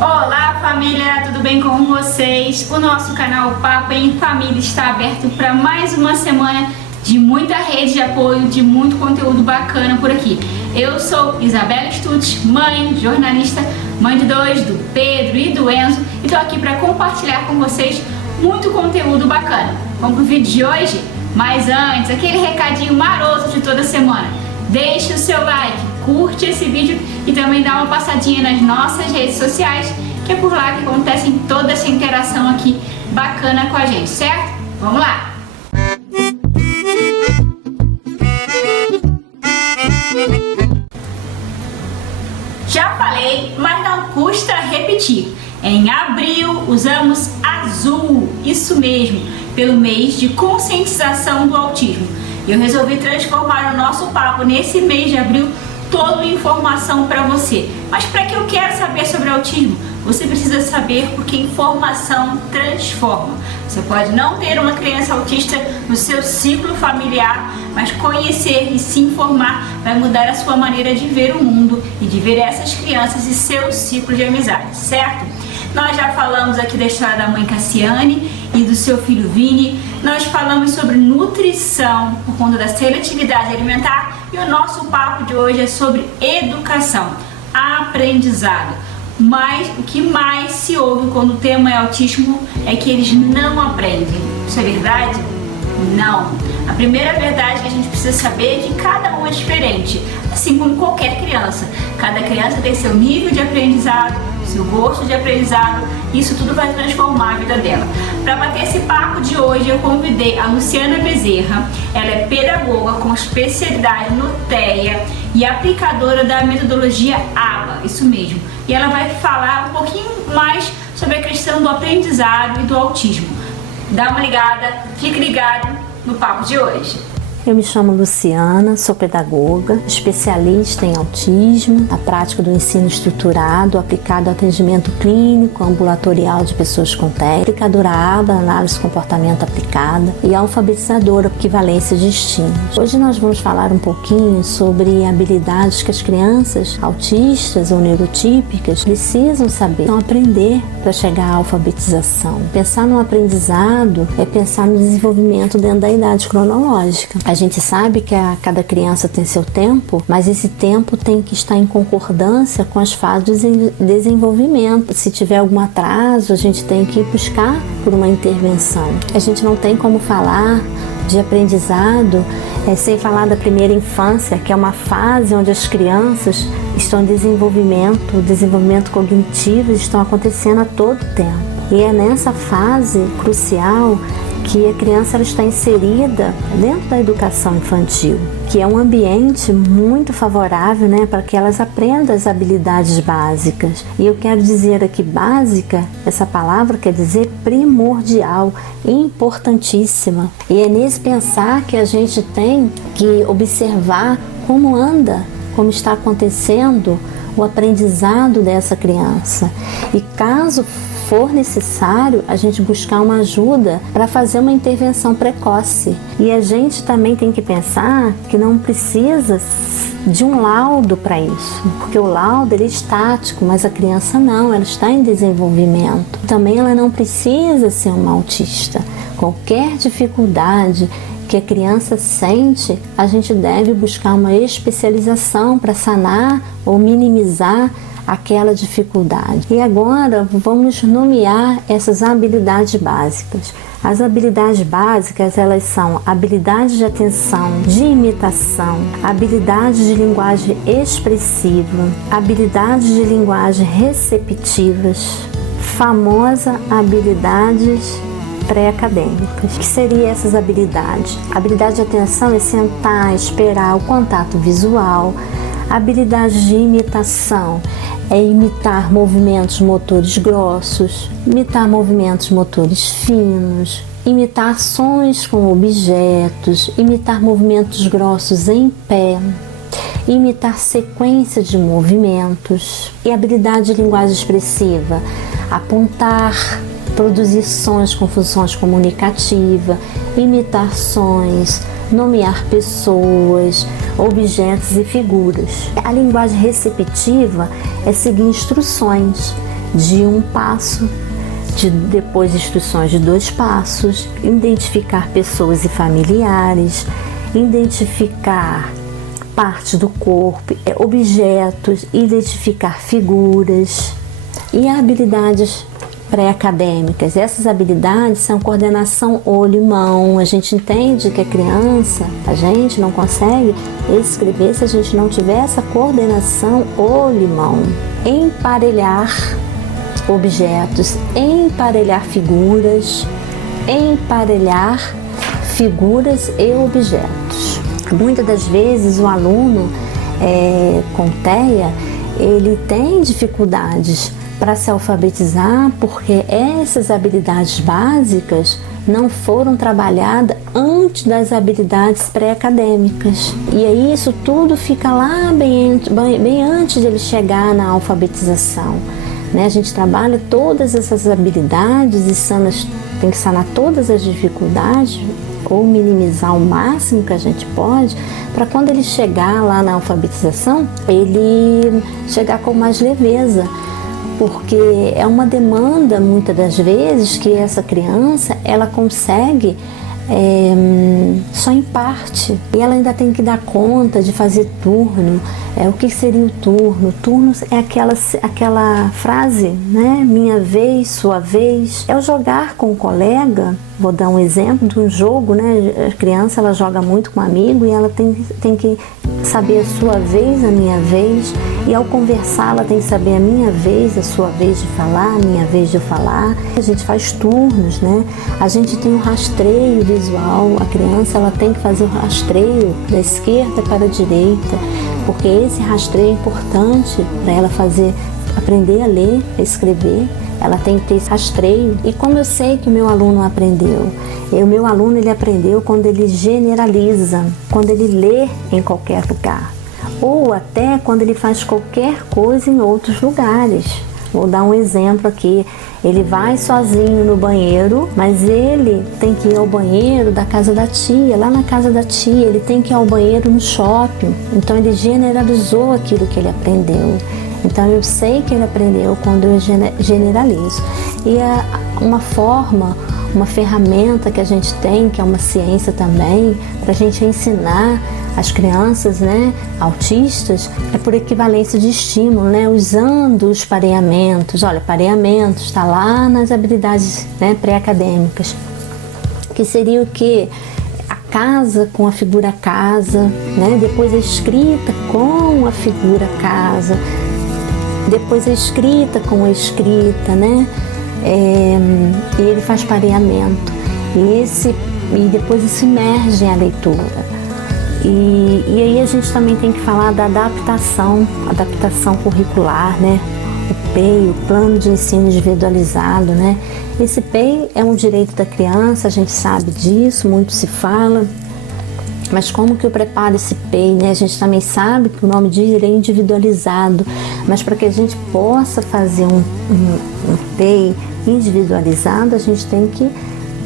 Olá família, tudo bem com vocês? O nosso canal Papo em Família está aberto para mais uma semana de muita rede de apoio, de muito conteúdo bacana por aqui. Eu sou Isabela Stutz, mãe, jornalista, mãe de dois, do Pedro e do Enzo, e estou aqui para compartilhar com vocês muito conteúdo bacana. Vamos pro vídeo de hoje? Mas antes, aquele recadinho maroto de toda semana. Deixe o seu like, curte esse vídeo e também dá uma passadinha nas nossas redes sociais, que é por lá que acontece toda essa interação aqui bacana com a gente, certo? Vamos lá! Já falei, mas não custa repetir. Em abril usamos azul, isso mesmo, pelo mês de conscientização do autismo. Eu resolvi transformar o nosso papo nesse mês de abril toda informação para você. Mas para que eu quero saber sobre autismo? Você precisa saber porque informação transforma. Você pode não ter uma criança autista no seu ciclo familiar, mas conhecer e se informar vai mudar a sua maneira de ver o mundo e de ver essas crianças e seu ciclo de amizade, certo? Nós já falamos aqui da história da mãe Cassiane e do seu filho Vini. Nós falamos sobre nutrição por conta da seletividade alimentar e o nosso papo de hoje é sobre educação, aprendizado. Mas o que mais se ouve quando o tema é autismo é que eles não aprendem. Isso é verdade? Não. A primeira verdade que a gente precisa saber é que cada um é diferente, assim como qualquer criança. Cada criança tem seu nível de aprendizado, seu gosto de aprendizado, isso tudo vai transformar a vida dela. Para bater esse papo de hoje, eu convidei a Luciana Bezerra. Ela é pedagoga com especialidade no TEA e aplicadora da metodologia ABA, isso mesmo. E ela vai falar um pouquinho mais sobre a questão do aprendizado e do autismo. Dá uma ligada, fique ligado no papo de hoje. Eu me chamo Luciana, sou pedagoga, especialista em autismo, na prática do ensino estruturado, aplicado ao atendimento clínico, ambulatorial de pessoas com TEA, aplicadora ABA, análise de comportamento aplicada e alfabetizadora, equivalência de estímulos. Hoje nós vamos falar um pouquinho sobre habilidades que as crianças autistas ou neurotípicas precisam saber, então aprender para chegar à alfabetização. Pensar no aprendizado é pensar no desenvolvimento dentro da idade cronológica. A gente sabe que cada criança tem seu tempo, mas esse tempo tem que estar em concordância com as fases de desenvolvimento. Se tiver algum atraso, a gente tem que buscar por uma intervenção. A gente não tem como falar de aprendizado sem falar da primeira infância, que é uma fase onde as crianças estão em desenvolvimento, o desenvolvimento cognitivo estão acontecendo a todo tempo. E é nessa fase crucial que a criança ela está inserida dentro da educação infantil, que é um ambiente muito favorável, para que elas aprendam as habilidades básicas. E eu quero dizer aqui básica, essa palavra quer dizer primordial, importantíssima. E é nesse pensar que a gente tem que observar como anda, como está acontecendo o aprendizado dessa criança. E caso for necessário, a gente buscar uma ajuda para fazer uma intervenção precoce. E a gente também tem que pensar que não precisa de um laudo para isso, porque o laudo ele é estático, mas a criança não, ela está em desenvolvimento. Também ela não precisa ser uma autista. Qualquer dificuldade que a criança sente, a gente deve buscar uma especialização para sanar ou minimizar aquela dificuldade. E agora vamos nomear essas habilidades básicas. As habilidades básicas, elas são habilidades de atenção, de imitação, habilidades de linguagem expressiva, habilidades de linguagem receptivas, famosa habilidades pré-acadêmicas. O que seriam essas habilidades? A habilidade de atenção é sentar, esperar o contato visual. A habilidade de imitação é imitar movimentos motores grossos, imitar movimentos motores finos, imitar sons com objetos, imitar movimentos grossos em pé, imitar sequência de movimentos. E a habilidade de linguagem expressiva, apontar, produzir sons com funções comunicativas, imitar sons, nomear pessoas, objetos e figuras. A linguagem receptiva é seguir instruções. de 1 passo, depois instruções de 2 passos, identificar pessoas e familiares, identificar partes do corpo, objetos, identificar figuras e habilidades pré-acadêmicas. Essas habilidades são coordenação olho e mão. A gente entende que a criança, a gente não consegue escrever se a gente não tiver essa coordenação olho e mão. Emparelhar objetos, emparelhar figuras e objetos. Muitas das vezes o aluno com TEA, ele tem dificuldades para se alfabetizar porque essas habilidades básicas não foram trabalhadas antes das habilidades pré-acadêmicas. E aí isso tudo fica lá bem antes de ele chegar na alfabetização. A gente trabalha todas essas habilidades e tem que sanar todas as dificuldades ou minimizar o máximo que a gente pode para quando ele chegar lá na alfabetização, ele chegar com mais leveza. Porque é uma demanda, muitas das vezes, que essa criança, ela consegue só em parte. E ela ainda tem que dar conta de fazer turno. O que seria o turno? Turno é aquela frase, né? Minha vez, sua vez. É o jogar com o colega. Vou dar um exemplo de um jogo, né? A criança, ela joga muito com um amigo e ela tem que saber a sua vez, a minha vez. E ao conversar, ela tem que saber a minha vez, a sua vez de falar, a minha vez de falar. A gente faz turnos, né? A gente tem um rastreio visual. A criança, ela tem que fazer o rastreio da esquerda para a direita, porque esse rastreio é importante para ela aprender a ler, a escrever. Ela tem que ter esse rastreio. E como eu sei que o meu aluno aprendeu? O meu aluno, ele aprendeu quando ele generaliza, quando ele lê em qualquer lugar, ou até quando ele faz qualquer coisa em outros lugares. Vou dar um exemplo aqui. Ele vai sozinho no banheiro, mas ele tem que ir ao banheiro da casa da tia, lá na casa da tia. Ele tem que ir ao banheiro no shopping. Então ele generalizou aquilo que ele aprendeu. Então eu sei que ele aprendeu quando eu generalizo. E uma ferramenta que a gente tem, que é uma ciência também, para a gente ensinar as crianças, né, autistas, é por equivalência de estímulo, né, usando os pareamentos. Olha, pareamentos está lá nas habilidades, né, pré-acadêmicas, que seria o quê? A casa com a figura casa, né, depois a escrita com a figura casa, depois a escrita com a escrita, né, e ele faz pareamento, e depois isso emerge a leitura. E aí a gente também tem que falar da adaptação curricular, né? O PEI, o Plano de Ensino Individualizado, né? Esse PEI é um direito da criança, a gente sabe disso, muito se fala. Mas como que eu preparo esse PEI, né? A gente também sabe que o nome diz é individualizado, mas para que a gente possa fazer um PEI individualizado, a gente tem que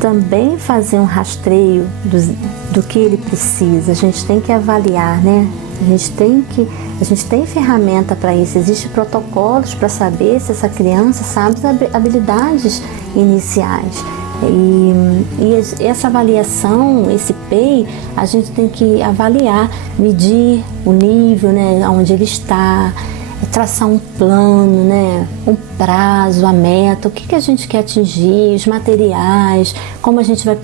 também fazer um rastreio do que ele precisa. A gente tem que avaliar, né? A gente tem ferramenta para isso. Existem protocolos para saber se essa criança sabe as habilidades iniciais. E essa avaliação, esse PEI, a gente tem que avaliar, medir o nível, né, onde ele está, traçar um plano, né, um prazo, a meta, o que a gente quer atingir, os materiais, como a gente vai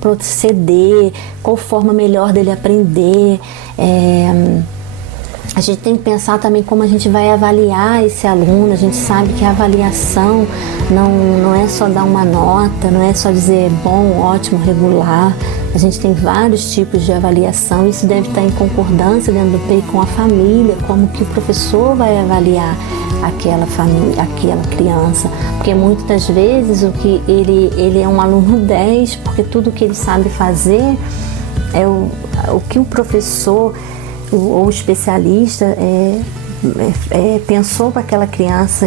proceder, qual forma melhor dele aprender. A gente tem que pensar também como a gente vai avaliar esse aluno. A gente sabe que a avaliação não é só dar uma nota, não é só dizer bom, ótimo, regular. A gente tem vários tipos de avaliação. Isso deve estar em concordância dentro do PEI com a família, como que o professor vai avaliar aquela família, aquela criança. Porque muitas das vezes ele é um aluno 10, porque tudo que ele sabe fazer é o que o professor ou o especialista pensou para aquela criança.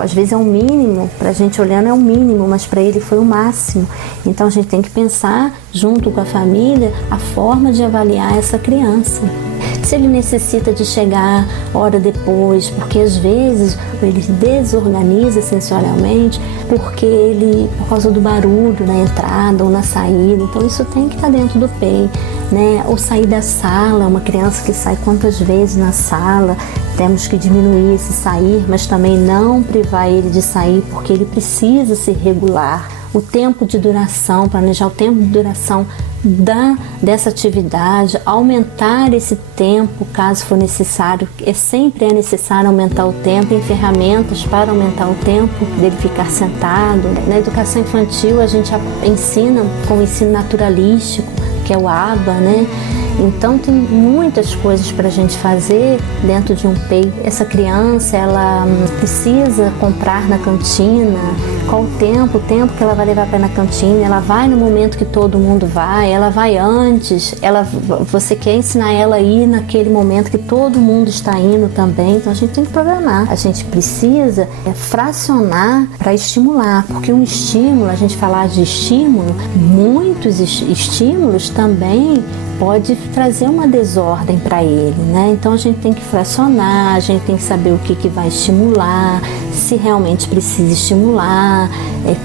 Às vezes é o mínimo, para a gente olhando é o mínimo, mas para ele foi o máximo. Então a gente tem que pensar junto com a família a forma de avaliar essa criança. se ele necessita de chegar hora depois, porque às vezes ele desorganiza sensorialmente por causa do barulho na entrada ou na saída. Então isso tem que estar dentro do PEI, né? Ou sair da sala, uma criança que sai quantas vezes na sala, temos que diminuir esse sair, mas também não privar ele de sair, porque ele precisa se regular. O tempo de duração, planejar o tempo de duração dessa atividade, aumentar esse tempo caso for necessário. Sempre é necessário aumentar o tempo, em ferramentas para aumentar o tempo dele ficar sentado. Na educação infantil a gente ensina com o ensino naturalístico, que é o ABA, né? Então tem muitas coisas para a gente fazer dentro de um PEI. Essa criança, ela precisa comprar na cantina, qual o tempo que ela vai levar para ir na cantina, ela vai no momento que todo mundo vai, ela vai antes, você quer ensinar ela a ir naquele momento que todo mundo está indo também, então a gente tem que programar. A gente precisa fracionar para estimular, porque um estímulo, a gente falar de estímulo, muitos estímulos também pode trazer uma desordem para ele, né? Então a gente tem que fracionar, a gente tem que saber o que vai estimular, se realmente precisa estimular,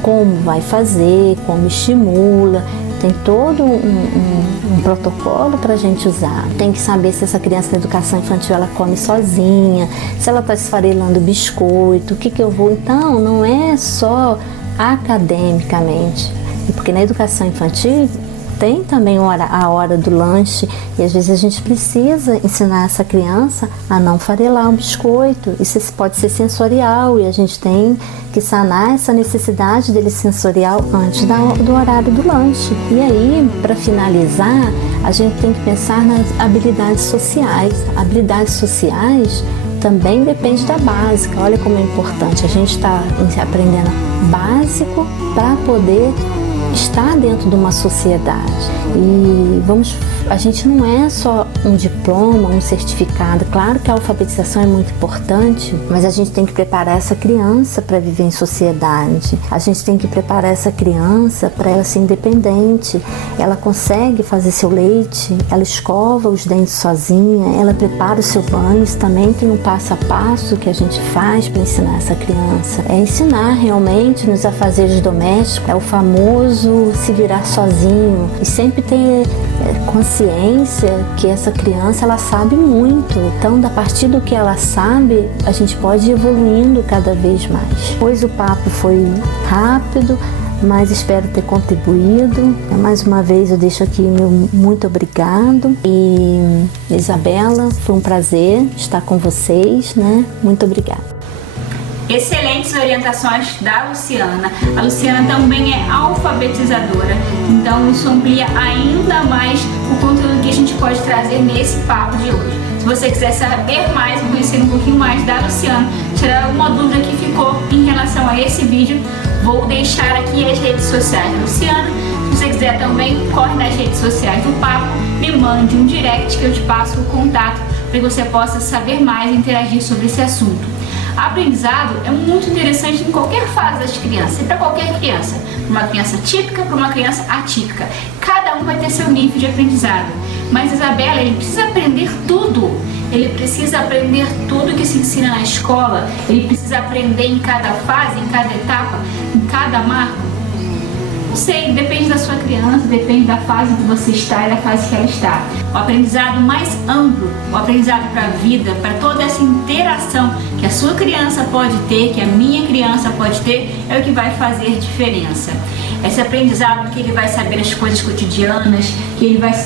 como vai fazer, como estimula. Tem todo um protocolo para a gente usar. Tem que saber se essa criança na educação infantil ela come sozinha, se ela está esfarelando biscoito, o que eu vou. Então não é só academicamente, porque na educação infantil tem também a hora do lanche e às vezes a gente precisa ensinar essa criança a não farelar um biscoito. Isso pode ser sensorial e a gente tem que sanar essa necessidade dele sensorial antes do horário do lanche. E aí, para finalizar, a gente tem que pensar nas habilidades sociais. Habilidades sociais também depende da básica. Olha como é importante. A gente está aprendendo básico para poder estar dentro de uma sociedade. E a gente não é só um diploma, um certificado. Claro que a alfabetização é muito importante, mas a gente tem que preparar essa criança para viver em sociedade. A gente tem que preparar essa criança para ela ser independente. Ela consegue fazer seu leite, ela escova os dentes sozinha, ela prepara o seu banho. Isso também tem um passo a passo que a gente faz para ensinar essa criança. É ensinar realmente nos afazeres domésticos, é o famoso se virar sozinho e sempre ter consciência que essa criança ela sabe muito. Então, a partir do que ela sabe, a gente pode ir evoluindo cada vez mais. Pois o papo foi rápido, mas espero ter contribuído. Mais uma vez eu deixo aqui meu muito obrigado. E Isabela, foi um prazer estar com vocês, né? Muito obrigada. Excelentes orientações da Luciana. A Luciana também é alfabetizadora, então isso amplia ainda mais o conteúdo que a gente pode trazer nesse papo de hoje. Se você quiser saber mais, conhecer um pouquinho mais da Luciana, tirar alguma dúvida que ficou em relação a esse vídeo, vou deixar aqui as redes sociais da Luciana. Se você quiser também, corre nas redes sociais do papo, me mande um direct que eu te passo o contato para que você possa saber mais e interagir sobre esse assunto. Aprendizado é muito interessante em qualquer fase das crianças, e para qualquer criança, uma criança típica para uma criança atípica. Cada um vai ter seu nível de aprendizado. Mas Isabela, ele precisa aprender tudo. Ele precisa aprender tudo que se ensina na escola. Ele precisa aprender em cada fase, em cada etapa, em cada marco. Não sei, depende da sua criança, depende da fase que você está e da fase que ela está. O aprendizado mais amplo, o aprendizado para a vida, para toda essa interação que a sua criança pode ter, que a minha criança pode ter, é o que vai fazer diferença. Esse aprendizado que ele vai saber as coisas cotidianas, que ele vai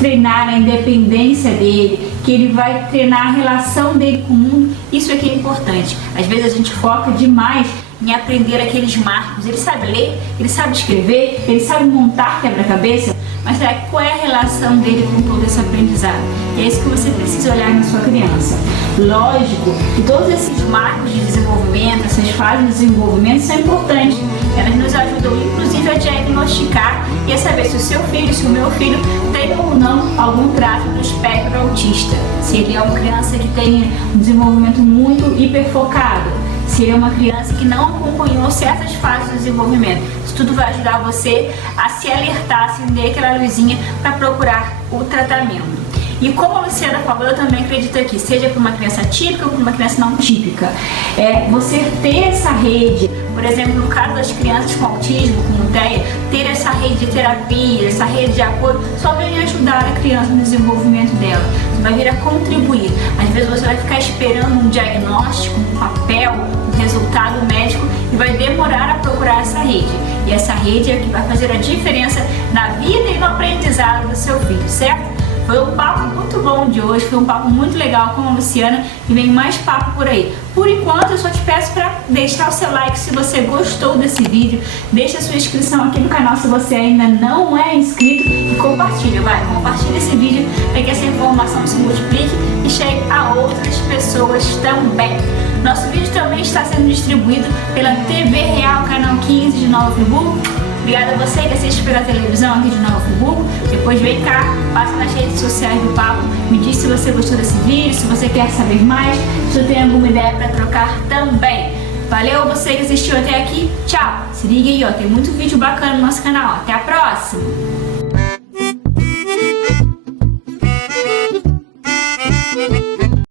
treinar a independência dele, que ele vai treinar a relação dele com o mundo, isso é que é importante. Às vezes a gente foca demais em aprender aqueles marcos. Ele sabe ler, ele sabe escrever, ele sabe montar quebra-cabeça, mas será que qual é a relação dele com todo esse aprendizado? É isso que você precisa olhar na sua criança. Lógico que todos esses marcos de desenvolvimento, essas fases de desenvolvimento são importantes. Elas nos ajudam inclusive a diagnosticar e a saber se o seu filho, se o meu filho tem ou não algum traço do espectro autista. Se ele é uma criança que tem um desenvolvimento muito hiperfocado, se ele é uma criança que não acompanhou certas fases do desenvolvimento. Isso tudo vai ajudar você a se alertar, acender aquela luzinha para procurar o tratamento. E como a Luciana falou, eu também acredito que seja para uma criança típica ou para uma criança não típica, você ter essa rede, por exemplo, no caso das crianças com autismo, com TEA, ter essa rede de terapia, essa rede de apoio, só vem ajudar a criança no desenvolvimento dela. Você vai vir a contribuir. Às vezes você vai ficar esperando um diagnóstico, um papel, um resultado médico e vai demorar a procurar essa rede. E essa rede é que vai fazer a diferença na vida e no aprendizado do seu filho, certo? Foi um papo muito bom de hoje, foi um papo muito legal com a Luciana e vem mais papo por aí. Por enquanto, eu só te peço para deixar o seu like se você gostou desse vídeo, deixa a sua inscrição aqui no canal se você ainda não é inscrito e compartilha, compartilha esse vídeo para que essa informação se multiplique e chegue a outras pessoas também. Nosso vídeo também está sendo distribuído pela TV Real, canal 15 de Nova Friburgo. Obrigada a você que assiste pela televisão aqui de Nova Friburgo. Depois vem cá, passa nas redes sociais do Papo, me diz se você gostou desse vídeo, se você quer saber mais, se você tem alguma ideia para trocar também. Valeu você que assistiu até aqui, tchau! Se liga aí, tem muito vídeo bacana no nosso canal. Até a próxima!